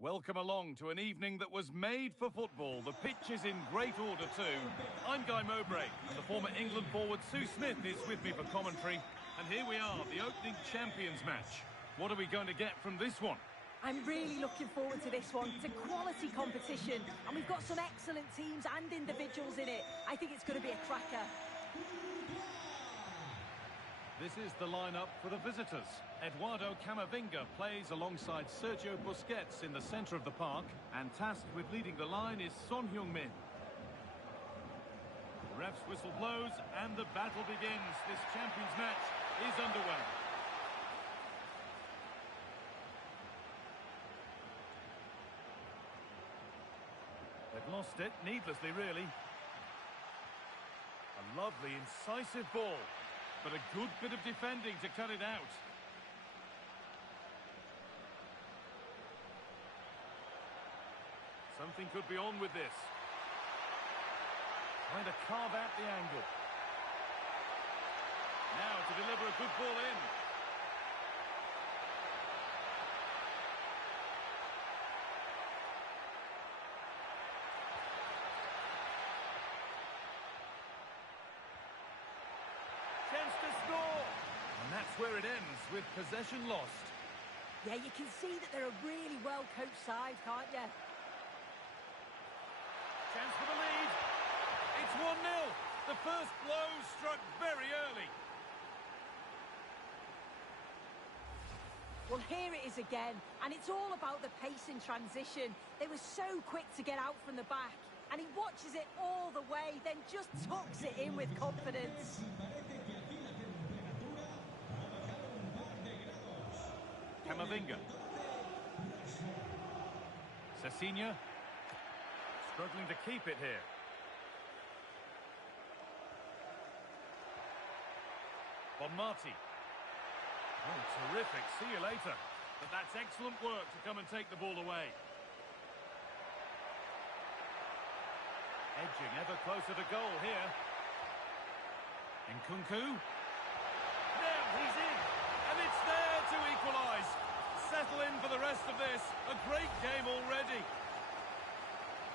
Welcome along to an evening that was made for football. The pitch is in great order too. I'm Guy Mowbray, and the former England forward Sue Smith is with me for commentary. And here we are, the opening Champions match. What are we going to get from this one? I'm really looking forward to this one. It's a quality competition, and we've got some excellent teams and individuals in it. I think it's going to be a cracker. This is the lineup for the visitors. Eduardo Camavinga plays alongside Sergio Busquets in the centre of the park, and tasked with leading the line is Son Heung-min. The ref's whistle blows and the battle begins. This Champions match is underway. They've lost it needlessly, really. A lovely, incisive ball. But a good bit of defending to cut it out. Something could be on with this. Trying to carve out the angle. Now to deliver a good ball in. Chance to score! And that's where it ends, with possession lost. Yeah, you can see that they're a really well-coached side, can't you? Chance for the lead. It's 1-0. The first blow struck very early. Well, here it is again, and it's all about the pace in transition. They were so quick to get out from the back, and he watches it all the way, then just tucks it in with confidence. Camavinga. Cessinha. Struggling to keep it here. Bonmati. Oh, terrific. See you later. But that's excellent work to come and take the ball away. Edging ever closer to goal here. Nkunku. Now he's in. And it's there to equalise. Settle in for the rest of this. A great game already.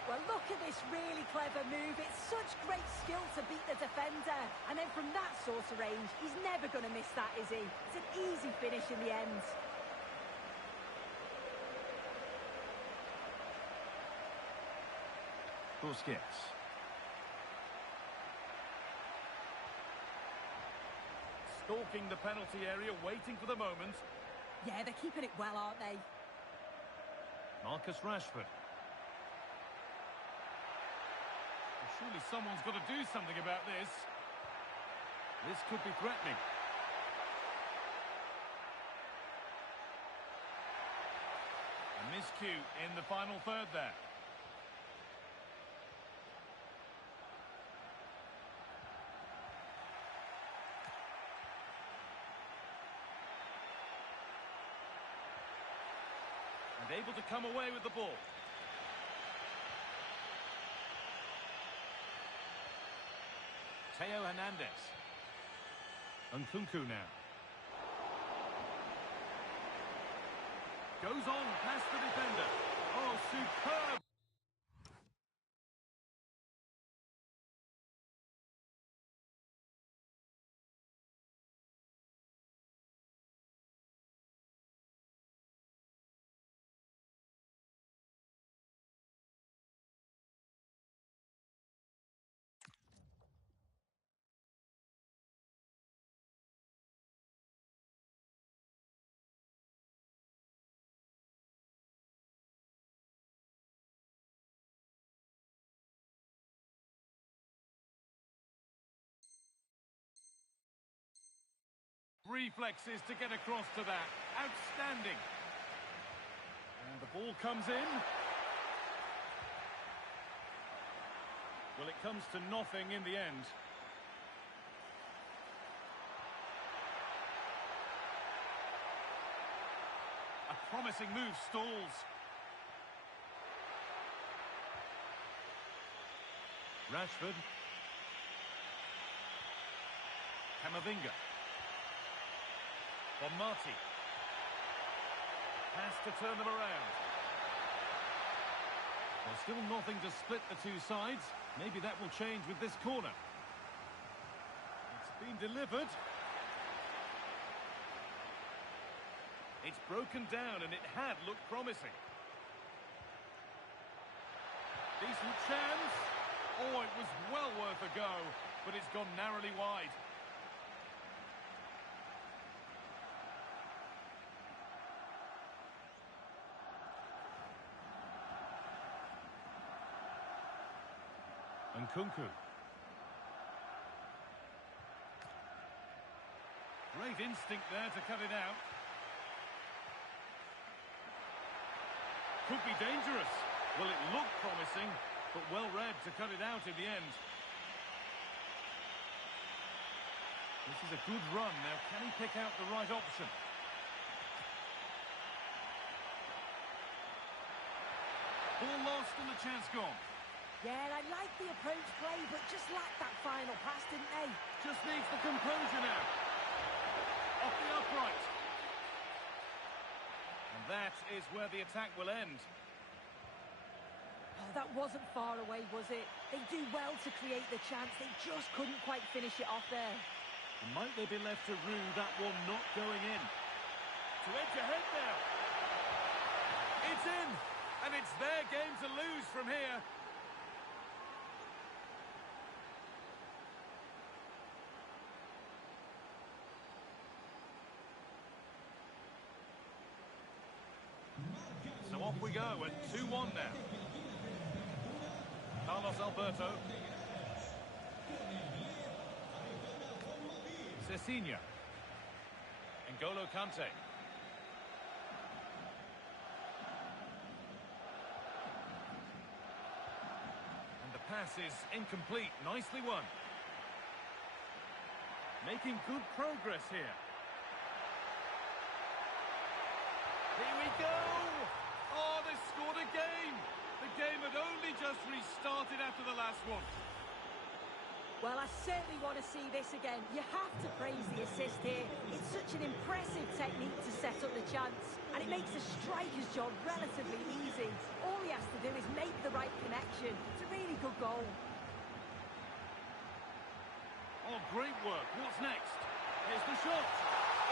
Well, look at this really clever move. It's such great skill to beat the defender. And then from that sort of range, he's never going to miss that, is he? It's an easy finish in the end. Busquets. Stalking the penalty area, waiting for the moment. Yeah, they're keeping it well, aren't they? Marcus Rashford. Surely someone's got to do something about this. This could be threatening. A miscue in the final third there. And able to come away with the ball. Theo Hernandez. Nkunku now. Goes on past the defender. Oh, superb! Reflexes to get across to that. Outstanding. And the ball comes in. Well, it comes to nothing in the end. A promising move stalls. Rashford. Camavinga. Bonmati. Has to turn them around. There's still nothing to split the two sides. Maybe that will change with this corner. It's been delivered. It's broken down and it had looked promising. Decent chance. Oh, it was well worth a go, but it's gone narrowly wide. And Nkunku. Great instinct there to cut it out. Could be dangerous. Well, it looked promising, but well read to cut it out in the end. This is a good run. Now, can he pick out the right option? Ball lost and the chance gone. Yeah, I like the approach play, but just lacked that final pass, didn't they? Just needs the composure now. Off the upright. And that is where the attack will end. Oh, that wasn't far away, was it? They do well to create the chance. They just couldn't quite finish it off there. And might they be left to rue that one not going in? To edge ahead now. It's in. And it's their game to lose from here. So off we go at 2-1 now. Carlos Alberto. Ceciña. N'Golo Kante. And the pass is incomplete. Nicely won. Making good progress here. Here we go! Oh, they scored again! The game had only just restarted after the last one. Well, I certainly want to see this again. You have to praise the assist here. It's such an impressive technique to set up the chance, and it makes the striker's job relatively easy. All he has to do is make the right connection. It's a really good goal. Oh, great work. What's next? Here's the shot.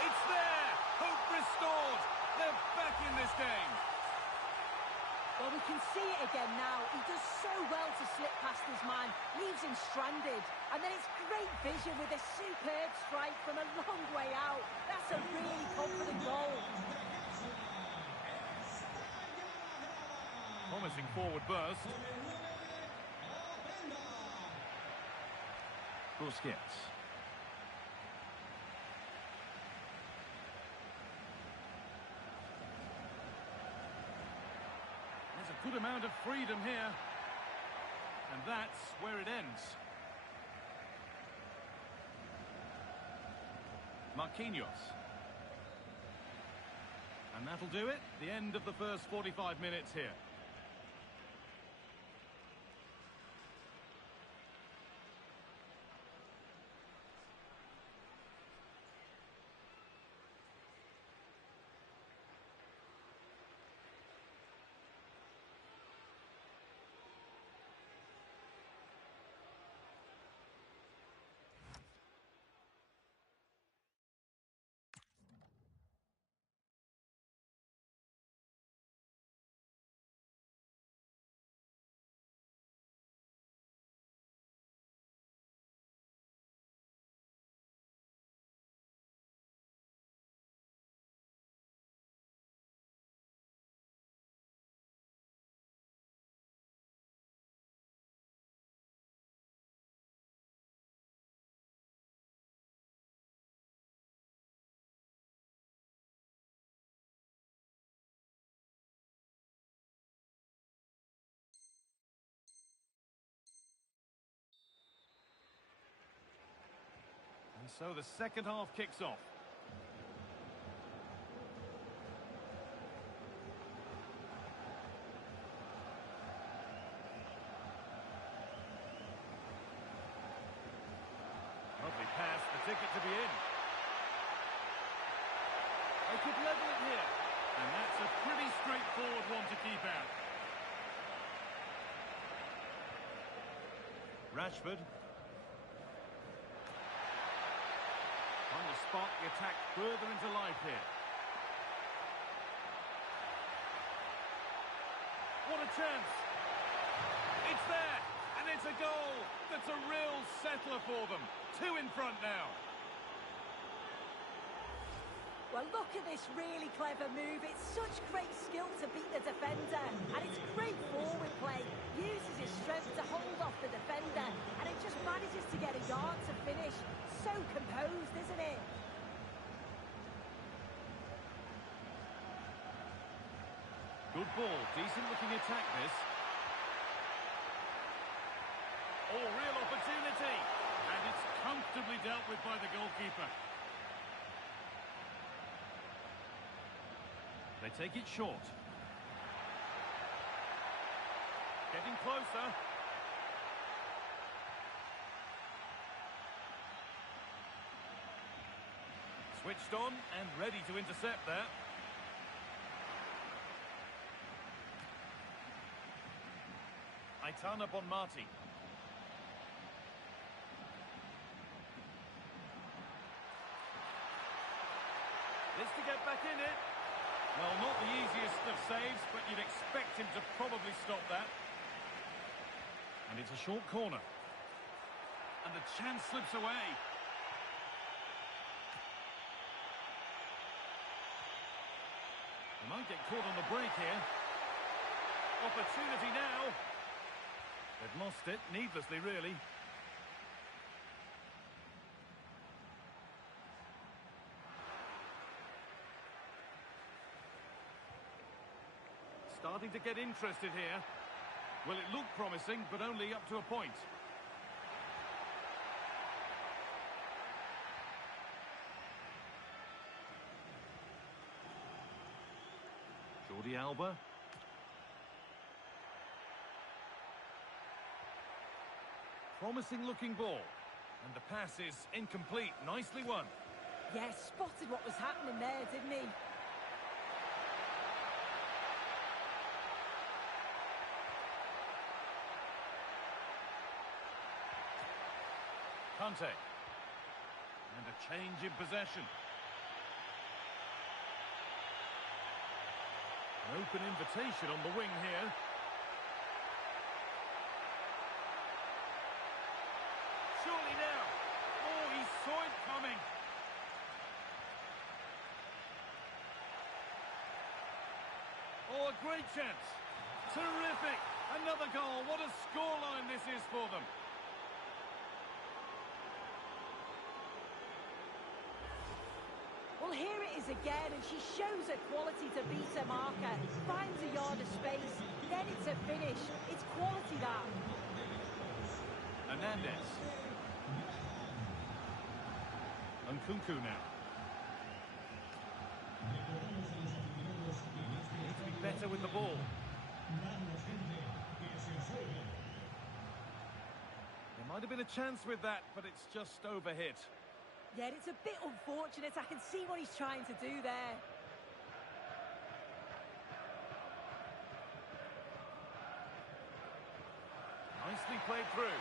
It's there! Hope restored! They're back in this game. Well, we can see it again now. He does so well to slip past his man, leaves him stranded. And then it's great vision with a superb strike from a long way out. That's a really confident goal. Promising forward burst. Busquets. There's a good amount of freedom here. And that's where it ends. Marquinhos. And that'll do it. The end of the first 45 minutes here. And so the second half kicks off. Lovely pass, the ticket to be in. They could level it here. And that's a pretty straightforward one to keep out. Rashford. Trying to spark the attack further into life here. What a chance! It's there, and it's a goal that's a real settler for them. 2 in front now. Well, look at this really clever move. It's such great skill to beat the defender. And it's great forward play. Uses his strength to hold off the defender. And it just manages to get a yard to finish. So composed, isn't it? Good ball. Decent looking attack, this. Oh, real opportunity. And it's comfortably dealt with by the goalkeeper. They take it short. Getting closer. Switched on and ready to intercept that. Aitana Bonmati. This to get back in it. Well, not the easiest of saves, but you'd expect him to probably stop that. And it's a short corner. And the chance slips away. They might get caught on the break here. Opportunity now. They've lost it, needlessly, really. Starting to get interested here. Well, it looked promising, but only up to a point. Jordi Alba. Promising looking ball. And the pass is incomplete. Nicely won. Yes, spotted what was happening there, didn't he? Kante. And a change in possession. An open invitation on the wing here. Surely now. Oh, he saw it coming. Oh, a great chance. Terrific. Another goal. What a scoreline this is for them. Well, here it is again, and she shows her quality to beat her marker. Finds a yard of space, then it's a finish. It's quality, that. Hernandez. And Nkunku now. Need to be better with the ball. There might have been a chance with that, but it's just overhit. Yeah, it's a bit unfortunate. I can see what he's trying to do there. Nicely played through.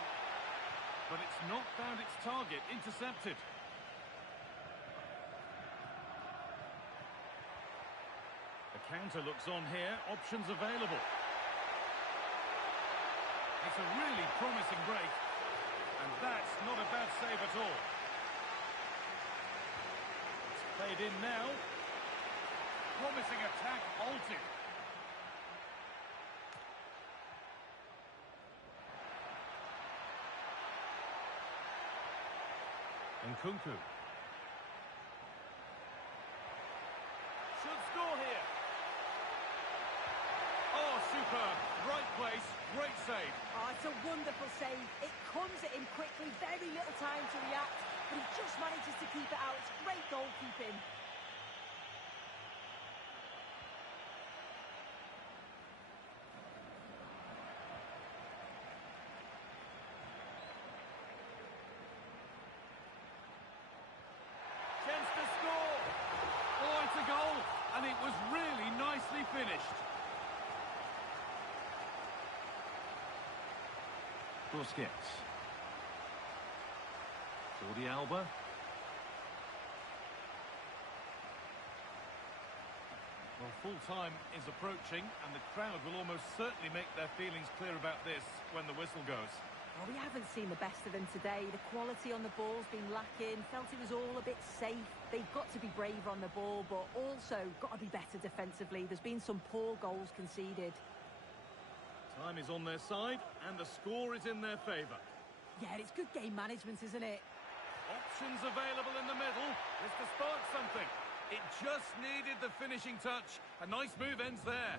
But it's not found its target. Intercepted. The counter looks on here. Options available. It's a really promising break. And that's not a bad save at all. Played in now. Promising attack halted. Nkunku. Should score here. Oh, superb. Right place, great save. Oh, it's a wonderful save. It comes at him quickly, very little time to react. But he just manages to keep it out. It's great goalkeeping. Chance to score. Oh, it's a goal. And it was really nicely finished. Busquets. Jordi Alba. Well, full-time is approaching, and the crowd will almost certainly make their feelings clear about this when the whistle goes. Well, we haven't seen the best of them today. The quality on the ball's been lacking. Felt it was all a bit safe. They've got to be braver on the ball, but also got to be better defensively. There's been some poor goals conceded. Time is on their side, and the score is in their favour. Yeah, it's good game management, isn't it? Options available in the middle. This to spark something. It just needed the finishing touch. A nice move ends there.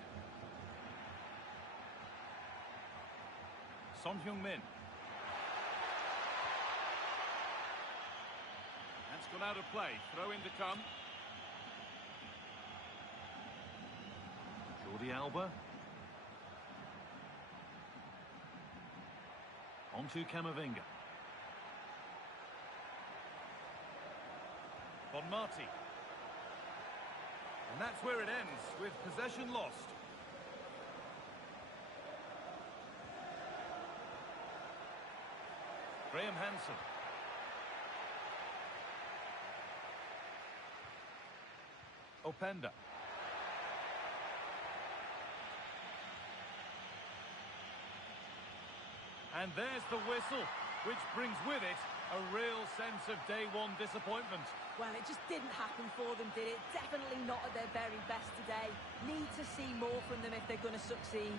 Son Heung-min. That's gone out of play. Throw in to come. Jordi Alba. On to Camavinga. Bon Marti. And that's where it ends, with possession lost. Graham Hansen. Openda. And there's the whistle, which brings with it a real sense of day one disappointment. Well, it just didn't happen for them, did it? Definitely not at their very best today. Need to see more from them if they're going to succeed.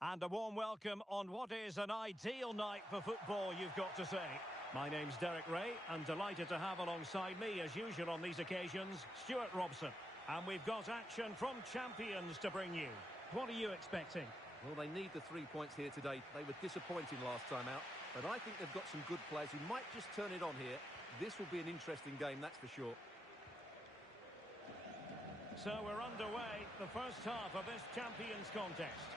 And a warm welcome on what is an ideal night for football, you've got to say. My name's Derek Ray. I'm delighted to have alongside me, as usual on these occasions, Stuart Robson. And we've got action from champions to bring you. What are you expecting? Well, they need the 3 points here today. They were disappointing last time out, but I think they've got some good players who might just turn it on here. This will be an interesting game, that's for sure. So we're underway, the first half of this Champions contest.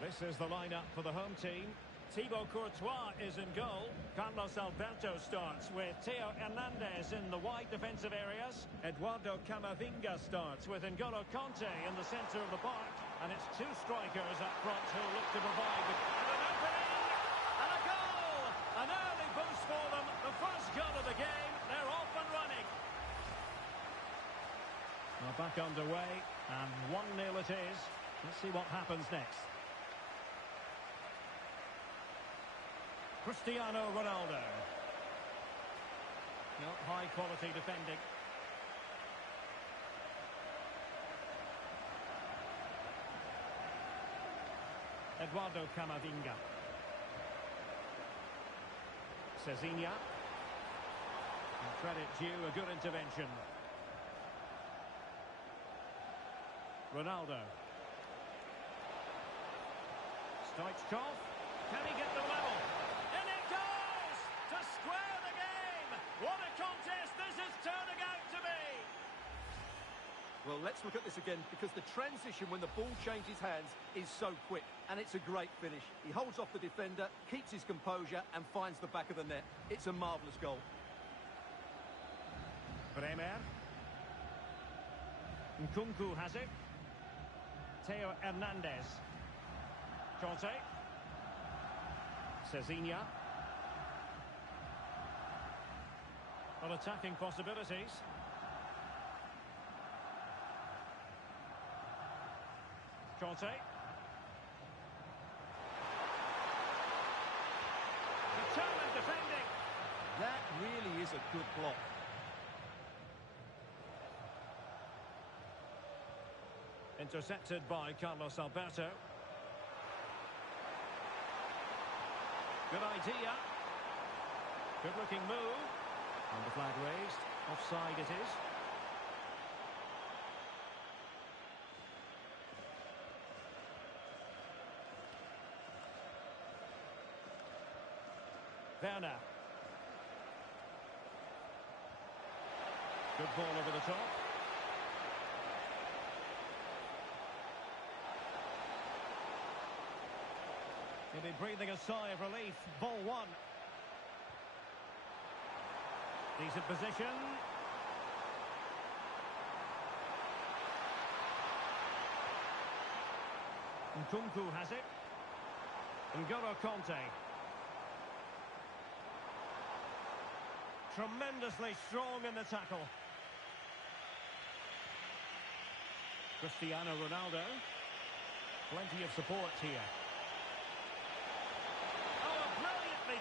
This is the lineup for the home team. Thibaut Courtois is in goal. Carlos Alberto starts with Theo Hernandez in the wide defensive areas. Eduardo Camavinga starts with N'Golo Kanté in the centre of the park. And it's two strikers up front who look to provide and an opening! And a goal! An early boost for them. The first goal of the game. They're off and running. Now back underway, and 1-0 it is. Let's see what happens next. Cristiano Ronaldo. Not high quality defending. Eduardo Camavinga. Cezinha. And credit due, a good intervention. Ronaldo. Stoichkov. Can he get the level? In it goes! To square the game! What a contest this is turning out to be! Well, let's look at this again, because the transition when the ball changes hands is so quick, and it's a great finish. He holds off the defender, keeps his composure, and finds the back of the net. It's a marvellous goal. Bremer. Nkunku has it. Theo Hernandez. Kanté. Cezinha. Well, attacking possibilities. Kanté. Determined defending. That really is a good block. Intercepted by Carlos Alberto. Good idea. Good looking move. And the flag raised. Offside it is. Werner. Good ball over the top. He'll be breathing a sigh of relief. Ball one. Decent position. Nkunku has it. N'Golo Kanté. Tremendously strong in the tackle. Cristiano Ronaldo. Plenty of support here.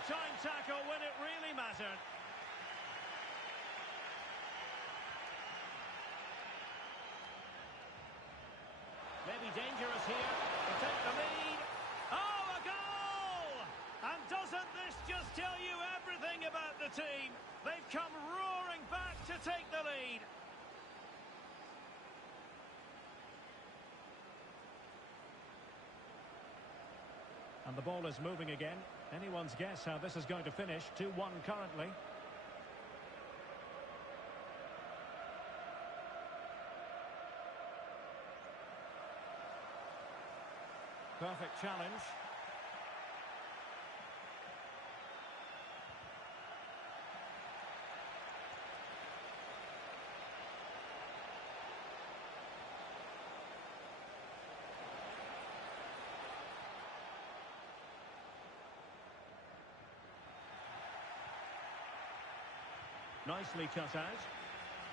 Time tackle when it really mattered. Maybe dangerous here to take the lead. Oh, a goal! And doesn't this just tell you everything about the team? They've come roaring back to take the lead. And the ball is moving again. Anyone's guess how this is going to finish. 2-1 currently. Perfect challenge. Nicely cut out.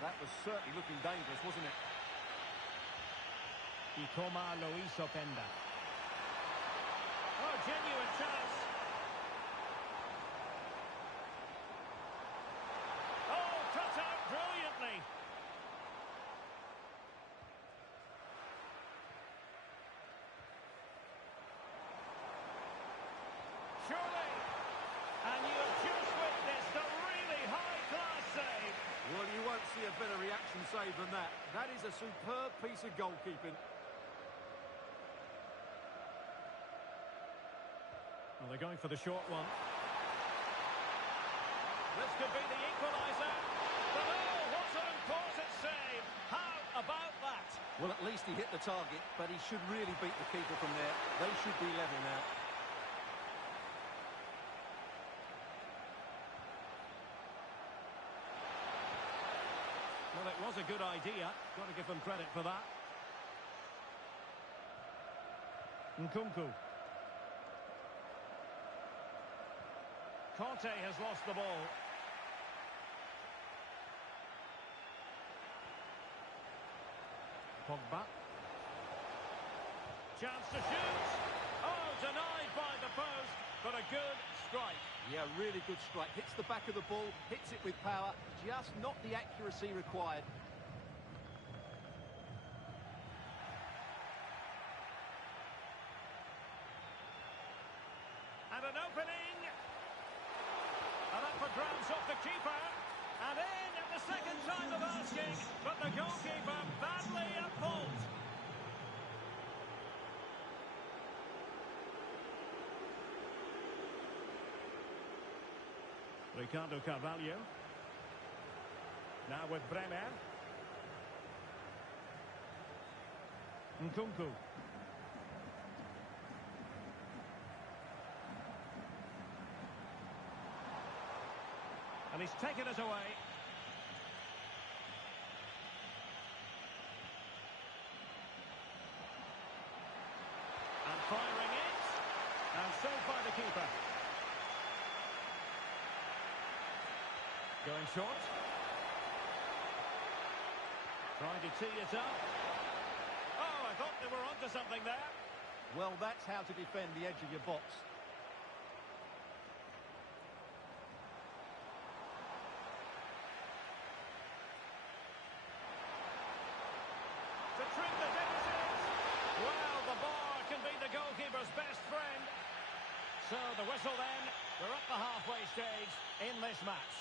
That was certainly looking dangerous, wasn't it? Ikoma Luis Openda. Oh, genuine chance. Oh, cut out brilliantly. save. Well, you won't see a better reaction save than that. That is a superb piece of goalkeeping. Well, they're going for the short one. This could be the equaliser. But oh, what an important save. How about that? Well, at least he hit the target, but he should really beat the keeper from there. They should be level now. Well, it was a good idea. Got to give them credit for that. Nkunku. Conte has lost the ball. Pogba. Chance to shoot. Oh, denied by the post, but a good strike. Yeah, really good strike. Hits the back of the ball, hits it with power, just not the accuracy required. And an opening. And up for grabs off the keeper. And in at the second time of asking, but the goalkeeper badly at fault. Ricardo Carvalho. Now with Bremer. Nkunku. And he's taken it away. And firing it. And saved by the keeper. Going short. Trying to tee it up. Oh, I thought they were onto something there. Well, that's how to defend the edge of your box. To trim the deficit. Well, the bar can be the goalkeeper's best friend. So the whistle then. We're at the halfway stage in this match.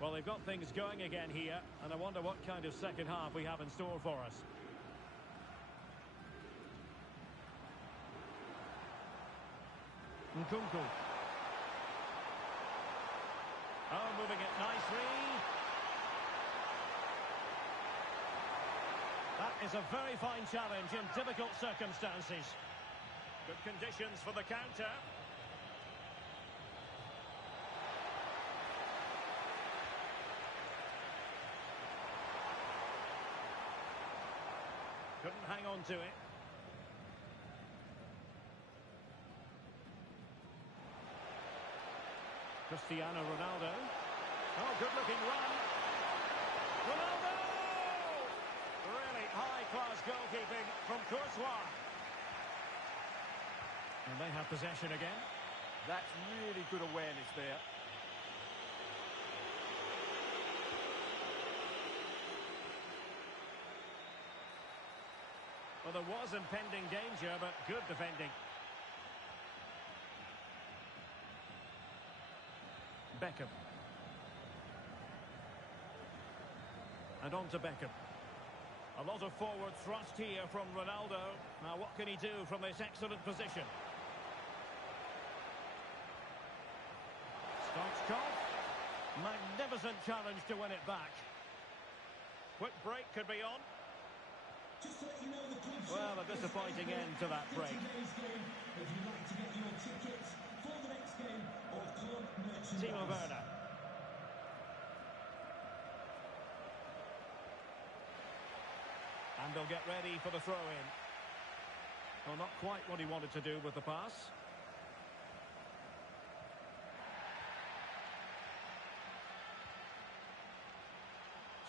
Well, they've got things going again here, and I wonder what kind of second half we have in store for us. Nkunku. Oh, moving it nicely. That is a very fine challenge in difficult circumstances. Good conditions for the counter. Couldn't hang on to it. Cristiano Ronaldo. Oh, good-looking run. Ronaldo! Really high-class goalkeeping from Courtois. And they have possession again. That's really good awareness there. Well, there was impending danger, but good defending. Beckham. And on to Beckham. A lot of forward thrust here from Ronaldo. Now, what can he do from this excellent position? Stoichkov. Magnificent challenge to win it back. Quick break could be on. Well, a disappointing end to that break. Timo Werner. he'll get ready for the throw-in. Well, not quite what he wanted to do with the pass.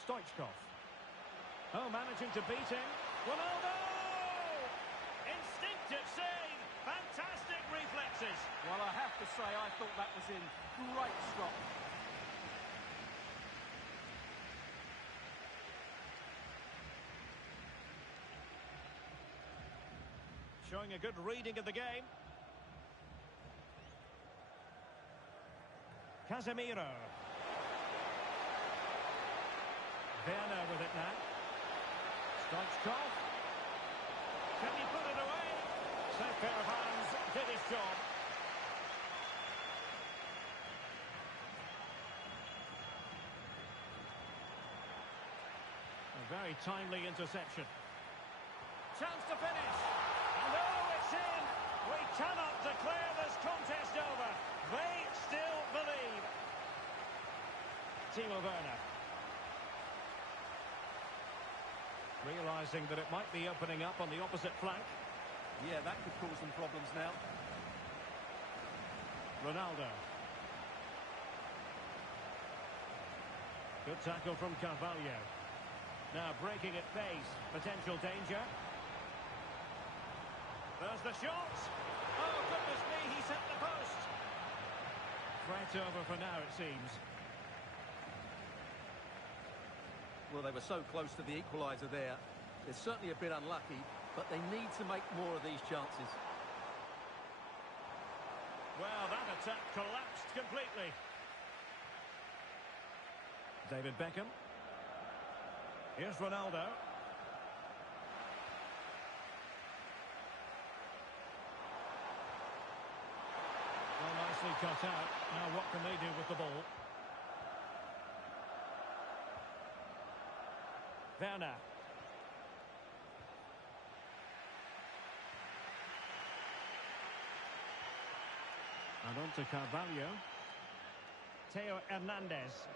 Stoichkov. Oh, managing to beat him. Ronaldo! Instinctive save. Fantastic reflexes. Well, I have to say, I thought that was in. Great stop. Showing a good reading of the game. Casemiro. Werner with it now. Stoichkov. Can he put it away? Safe pair of hands, did his job. A very timely interception. Chance to finish. And oh, it's in. We cannot declare this contest over. They still believe. Timo Werner. Realising that it might be opening up on the opposite flank. Yeah, that could cause them problems now. Ronaldo. Good tackle from Carvalho. Now breaking at pace. Potential danger. There's the shot. Oh, goodness me, he set the post. Threat over for now, it seems. Well, they were so close to the equaliser there. They're certainly a bit unlucky, but they need to make more of these chances. Well, that attack collapsed completely. David Beckham. Here's Ronaldo. Well, nicely cut out. Now what can they do with the ball? Werner. And on to Carvalho. Theo Hernandez.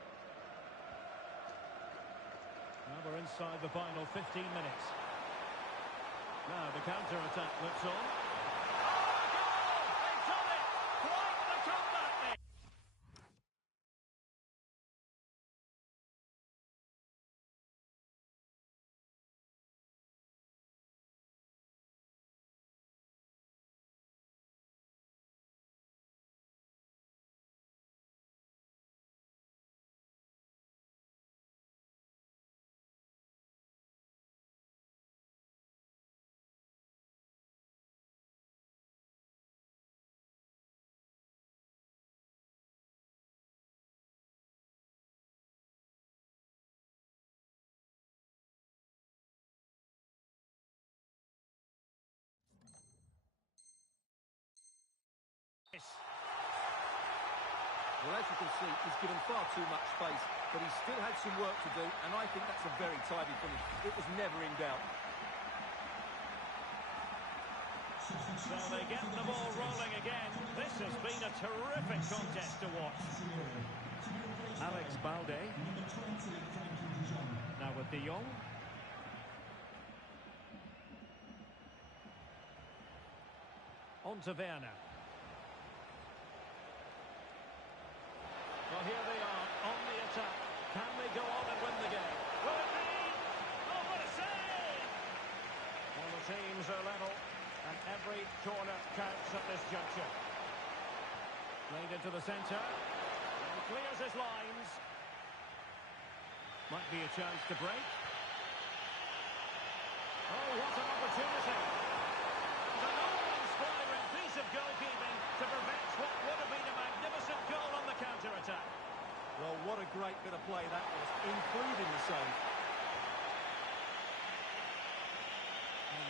Now we're inside the final 15 minutes. Now the counter-attack looks on. Oh, goal! They've done it! Quite the comeback there! Well, as you can see, he's given far too much space, but he still had some work to do, and I think that's a very tidy finish. It was never in doubt. So they get the ball rolling again. This has been a terrific contest to watch. Alex Balde. Now with De Jong. On to Werner. Well, here they are on the attack. Can they go on and win the game? Will it be? Oh, what a save! Well, the teams are level, and every corner counts at this juncture. Played into the centre, and clears his lines. Might be a chance to break. Oh, what an opportunity! An awe-inspiring piece of goalkeeping to prevent what would have been a magnificent goal on the counter-attack. Well, what a great bit of play that was, including the save.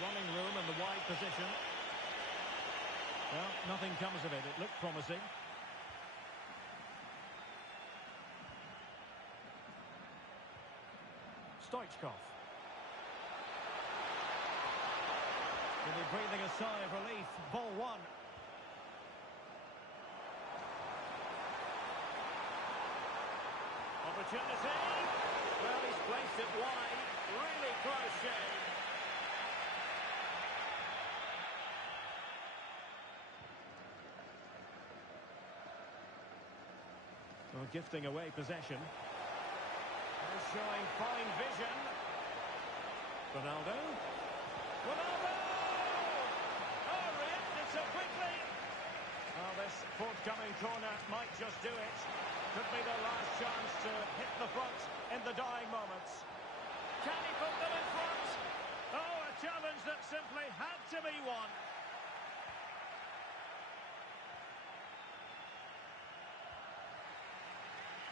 Running room in the wide position. Well, nothing comes of it. It looked promising. Stoichkov. Will be breathing a sigh of relief. Ball one. Opportunity. Well, he's placed it wide. Really close shave. Well, gifting away possession. They're showing fine vision. Ronaldo. Ronaldo! Oh, reacted so quickly. Well, this forthcoming corner might just do it. Could be their last chance to hit the front in the dying moments. Can he put them in front? Oh, a challenge that simply had to be won.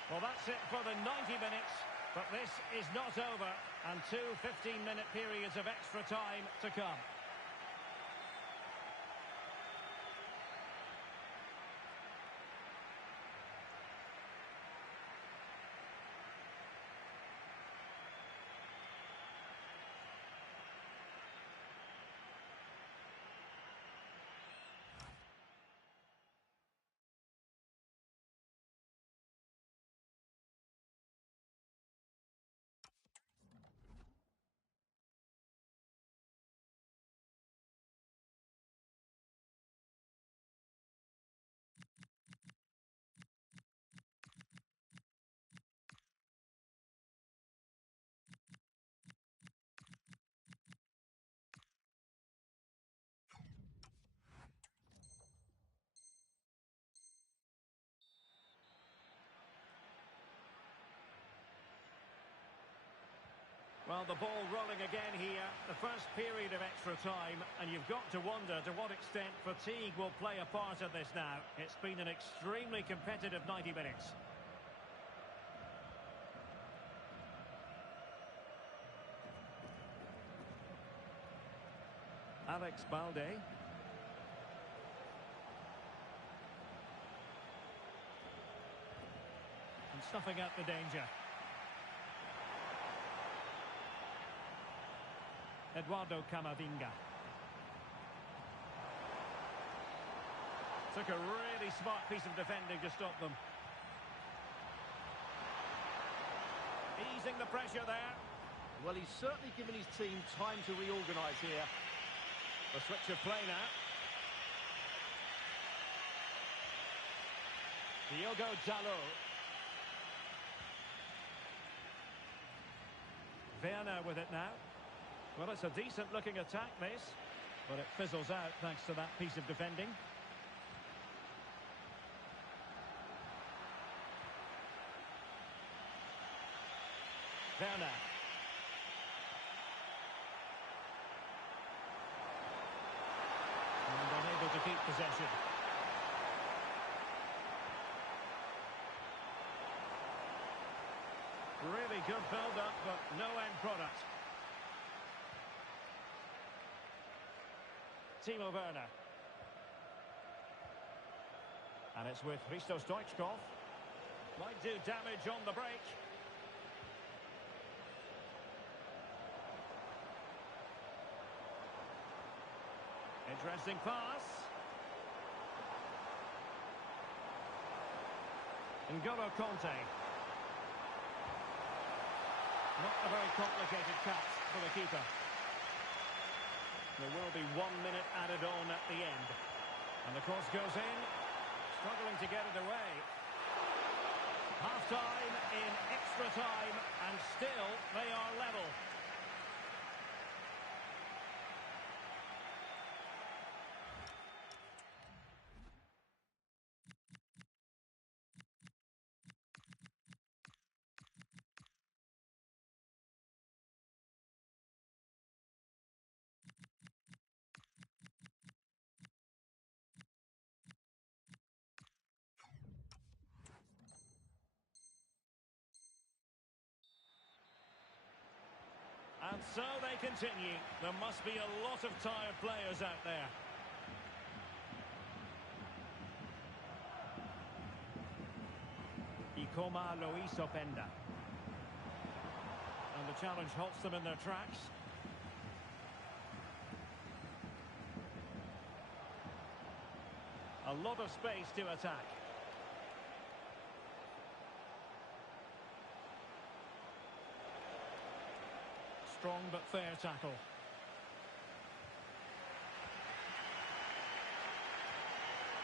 Well, that's it for the 90 minutes, but this is not over, and two 15-minute periods of extra time to come. Well, the ball rolling again here, the first period of extra time, and you've got to wonder to what extent fatigue will play a part of this now. It's been an extremely competitive 90 minutes. Alex Balde. And snuffing out the danger. Eduardo Camavinga. Took a really smart piece of defending to stop them. Easing the pressure there. Well, he's certainly given his team time to reorganise here. A switch of play now. Diogo Dalot. Werner with it now. Well, it's a decent-looking attack, this. But it fizzles out thanks to that piece of defending. Werner. And unable to keep possession. Really good build-up, but no end product. Timo Werner. And it's with Hristo Stoichkov. Might do damage on the break. Interesting pass. N'Golo Kanté. Not a very complicated cut for the keeper. There will be 1 minute added on at the end. And the cross goes in. Struggling to get it away. Half-time in extra time, and still they are level. And so they continue. There must be a lot of tired players out there. Ikoma Luis Openda. And the challenge halts them in their tracks. A lot of space to attack. Strong but fair tackle.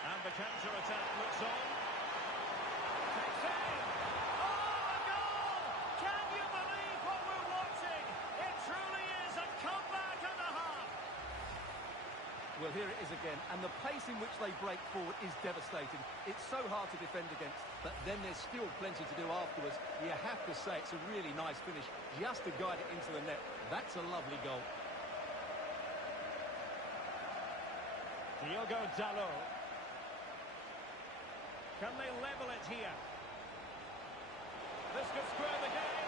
And the counter-attack looks on. Takes it! Well, here it is again, and the pace in which they break forward is devastating. It's so hard to defend against, but then there's still plenty to do afterwards. You have to say it's a really nice finish, just to guide it into the net. That's a lovely goal. Diogo Dalot. Can they level it here? This could square the game,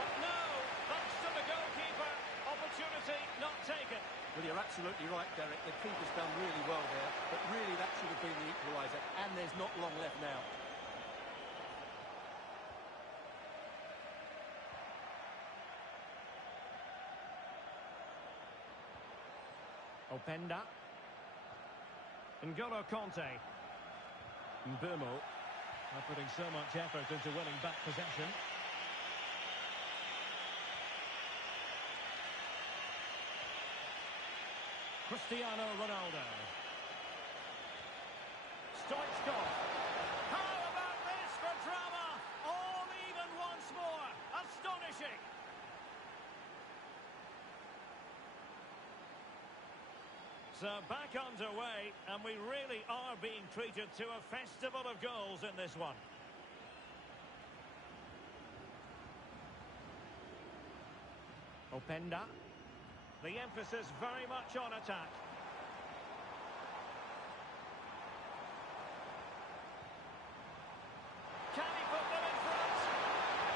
but no, thanks to the goalkeeper. Opportunity not taken. Well, you're absolutely right, Derek. The keeper's done really well there, but really that should have been the equaliser, and there's not long left now. Openda. N'Golo Kanté. Mbeumo. Not putting so much effort into winning back possession. Cristiano Ronaldo. Stoichkov. How about this for drama? All even once more. Astonishing. So back underway, and we really are being treated to a festival of goals in this one. Openda. The emphasis very much on attack. Can he put them in front?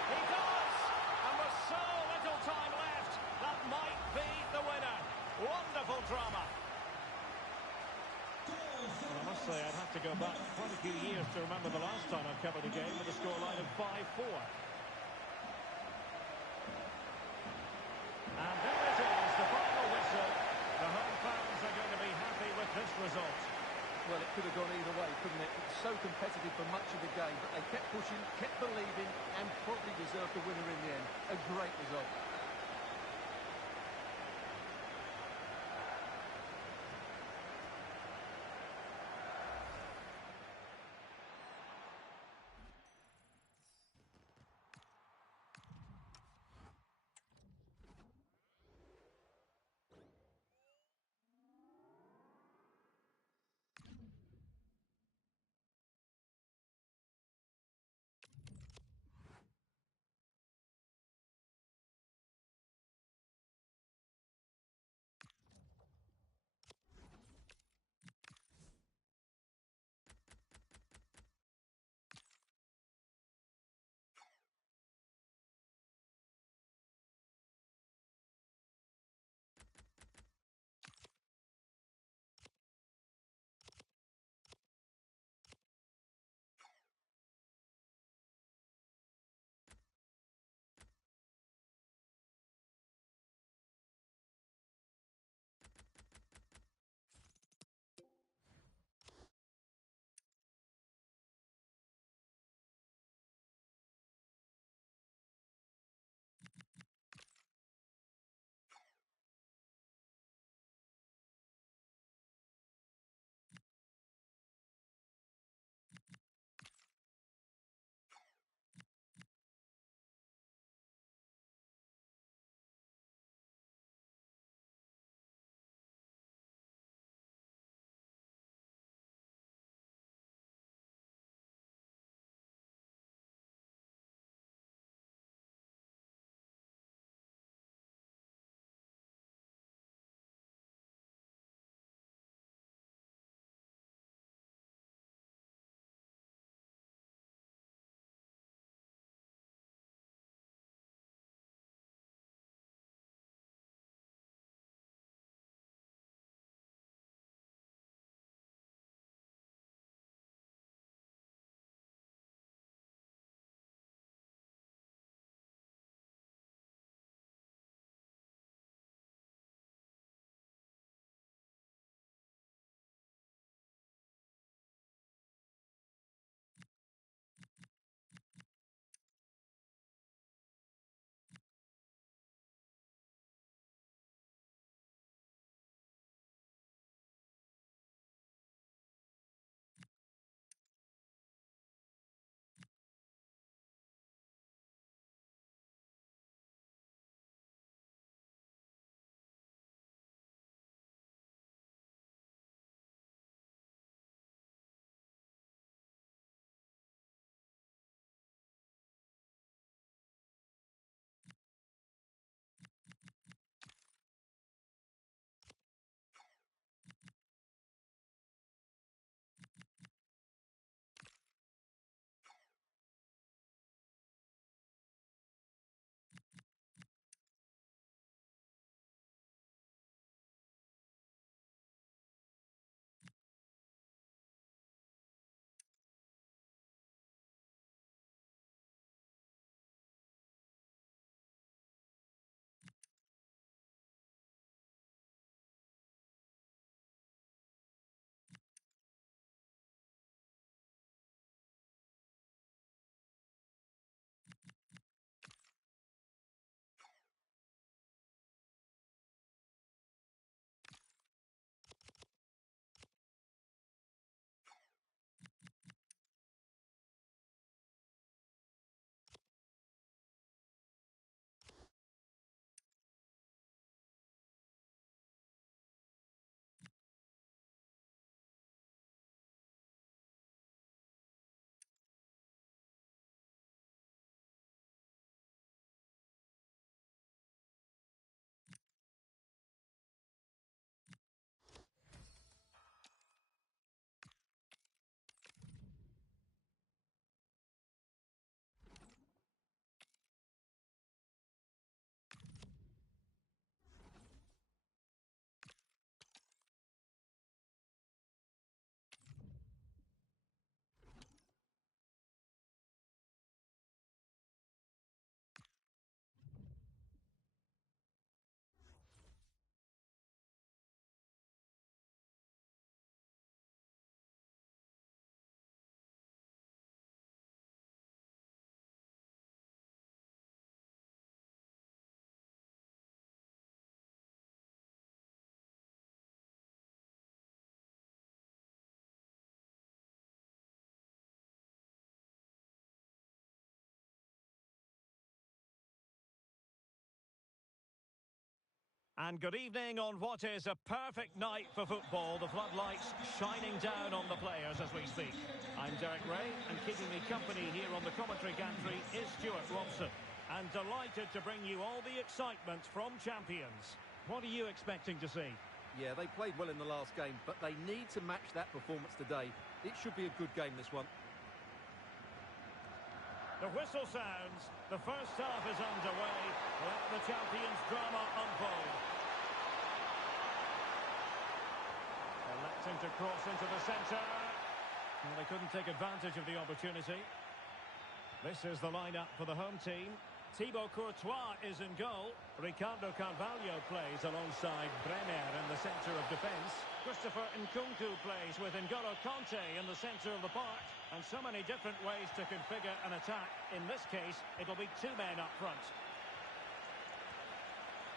He does! And with so little time left, that might be the winner. Wonderful drama. Well, I must say I'd have to go back quite a few years to remember the last time I covered a game with a scoreline of 5-4. And there it is, the final whistle. The home fans are going to be happy with this result. Well, it could have gone either way, couldn't it? It was so competitive for much of the game, but they kept pushing, kept believing, and probably deserved the winner in the end. A great result. And good evening on what is a perfect night for football. The floodlights shining down on the players as we speak. I'm Derek Ray, and keeping me company here on the commentary gantry is Stuart Robson. And delighted to bring you all the excitement from champions. What are you expecting to see? Yeah, they played well in the last game, but they need to match that performance today. It should be a good game, this one. The whistle sounds. The first half is underway. Let the champions' drama unfold. Electing to cross into the centre. Well, they couldn't take advantage of the opportunity. This is the lineup for the home team. Thibaut Courtois is in goal. Ricardo Carvalho plays alongside Bremer in the centre of defence. Christopher Nkunku plays with N'Golo Kanté in the centre of the park. And so many different ways to configure an attack. In this case, it'll be two men up front.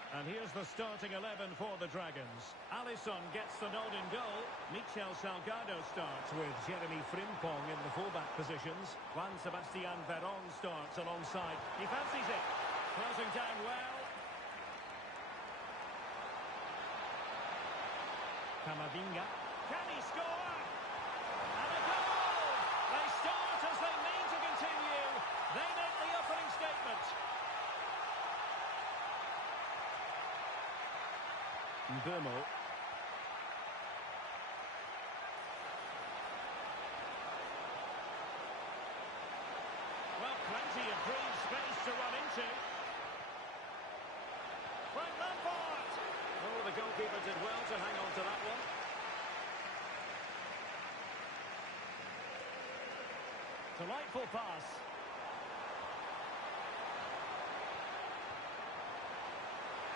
And here's the starting 11 for the Dragons. Alisson gets the nod in goal. Michel Salgado starts with Jeremy Frimpong in the fullback positions. Juan Sebastian Veron starts alongside. He fancies it. Closing down well. Camavinga. Can he score? And a goal! They start as they mean to continue. They make the opening statement. Mbeumo. Well, plenty of green space to run into. Frank Lampard. Oh, the goalkeeper did well to hang on to that one. Delightful pass.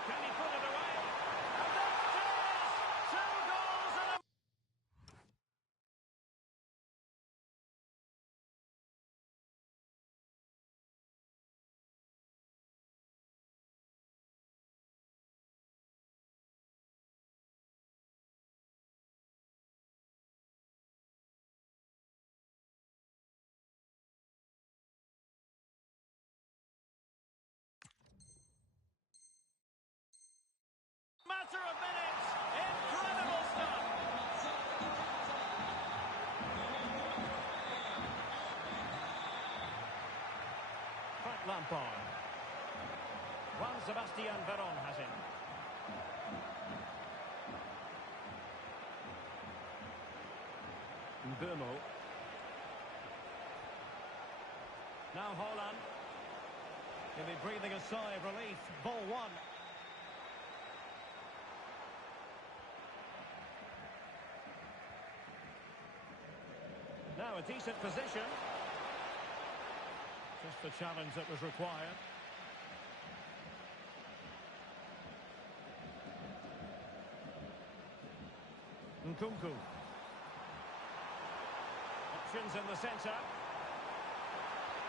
Can he put it away? And there it is! 2 goals and a... matter of minutes. Incredible stuff. Frank Lampard. Juan Sebastian Veron has it. Mbeumo. Now Haaland. He'll be breathing a sigh of relief. Ball one. Now a decent position. Just the challenge that was required. Nkunku. Options in the centre.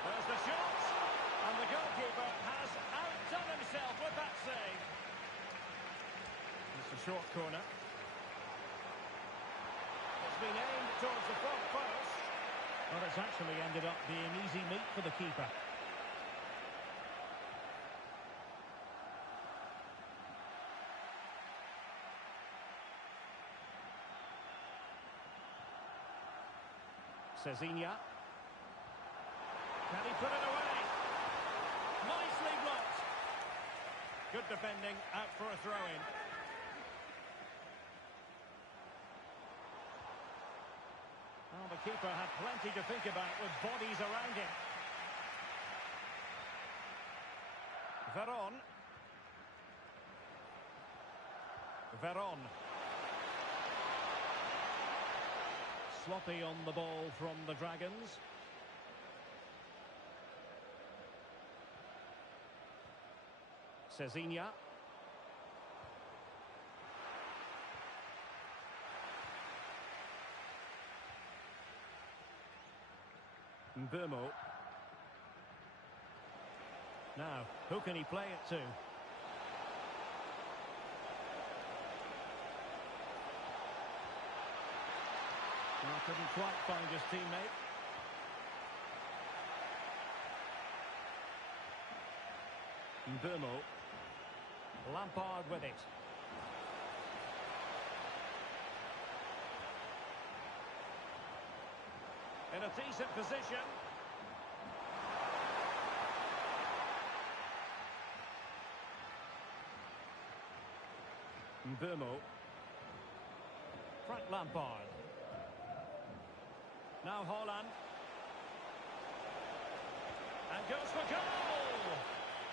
There's the shot. And the goalkeeper has outdone himself with that save. It's a short corner. It's been aimed towards the front post. But it's actually ended up being easy meat for the keeper. Cezinha. Can he put it away? Nicely blocked. Good defending, out for a throw-in. Well, the keeper had plenty to think about with bodies around him. Veron. Veron. Sloppy on the ball from the Dragons. Cezinha. Mbeumo. Now, who can he play it to? Well, couldn't quite find his teammate. Mbeumo. Lampard with it. in a decent position. Mbeumo. Frank Lampard. Now Haaland. And goes for goal!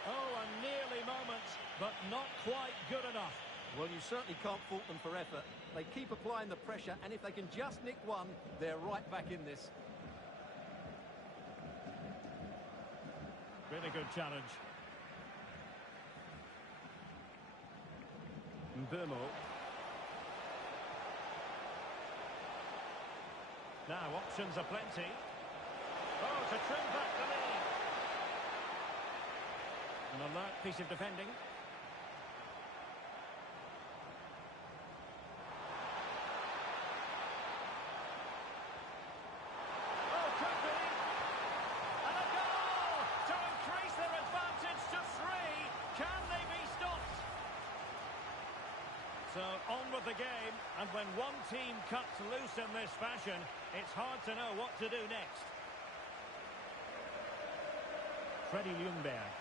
Oh, a nearly moment, but not quite good enough. Well, you certainly can't fault them for effort. They keep applying the pressure, and if they can just nick one, they're right back in this. Really good challenge. Mbeumo. Now options are plenty. Oh, to trim back the lead. An alert piece of defending. Oh, could be. And a goal to increase their advantage to 3. Can they be stopped? So on with the game, and when one team cuts loose in this fashion, it's hard to know what to do next. Freddie Ljungberg.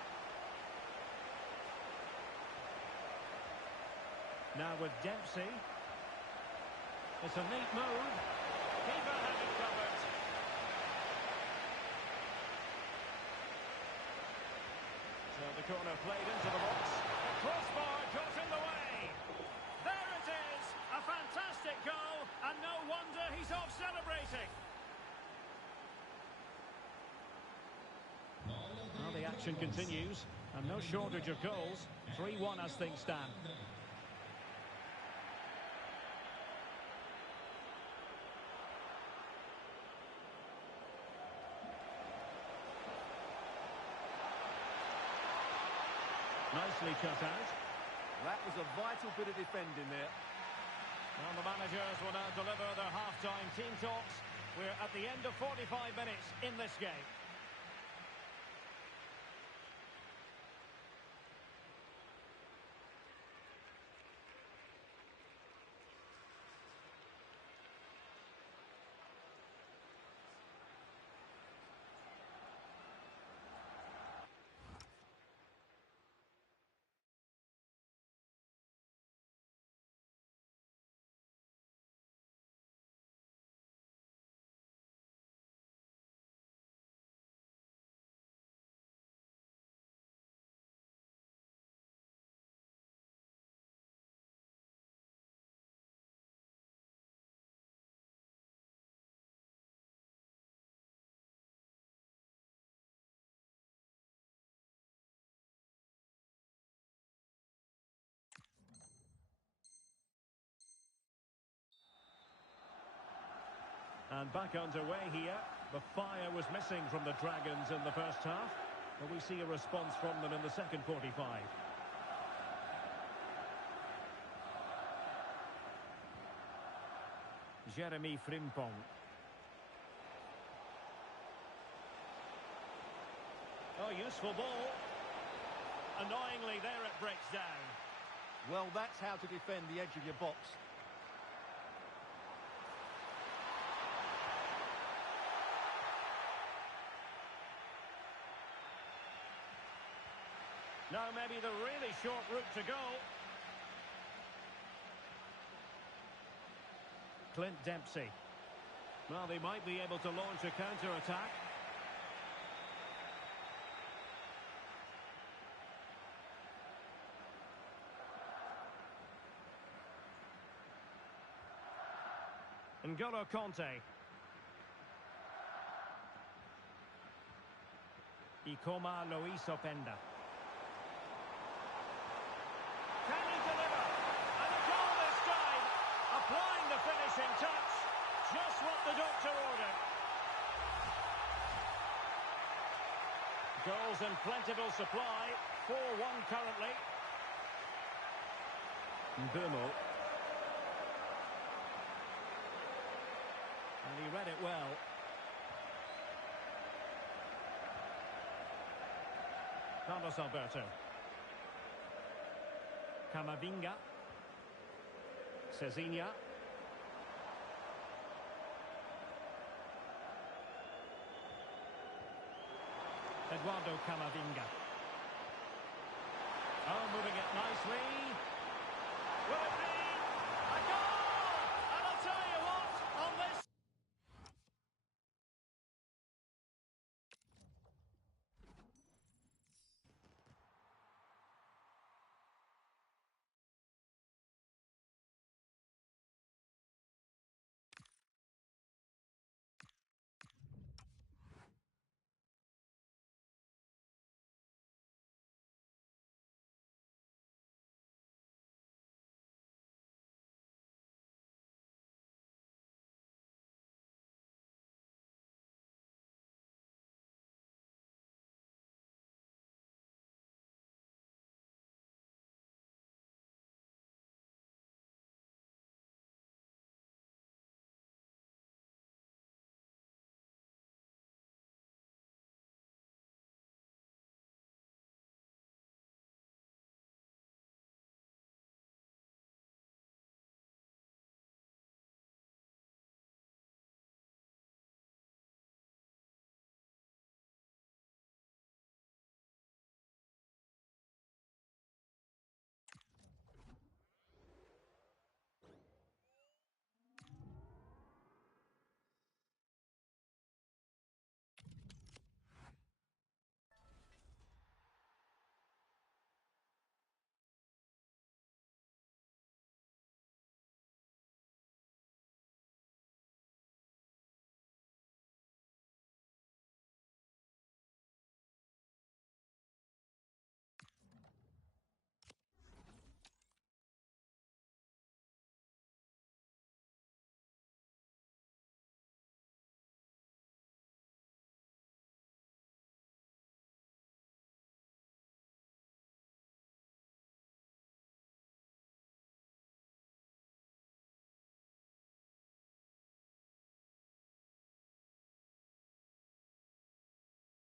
Now with Dempsey. It's a neat move. Keeper has it covered. So the corner played into the box. The crossbar got in the way. There it is. A fantastic goal. And no wonder he's off celebrating. Well, the action continues. And no shortage of goals. 3-1 as things stand. Nicely cut out. That was a vital bit of defending there. Well, the managers will now deliver their half-time team talks. We're at the end of 45 minutes in this game. And back underway here. The fire was missing from the Dragons in the first half. But we see a response from them in the second 45. Jeremy Frimpong. Oh, useful ball. Annoyingly, there it breaks down. Well, that's how to defend the edge of your box. Now maybe the really short route to go. Clint Dempsey. Well, they might be able to launch a counter-attack. N'Golo Kanté. Ikoma Lois Openda. Can he deliver? And a goal this time. Applying the finishing touch. Just what the doctor ordered. Goals in plentiful supply. 4-1 currently. Mbeumo. And he read it well. Carlos Alberto. Camavinga. Cezinha. Eduardo Camavinga. Oh, moving it nicely. Will it be a goal?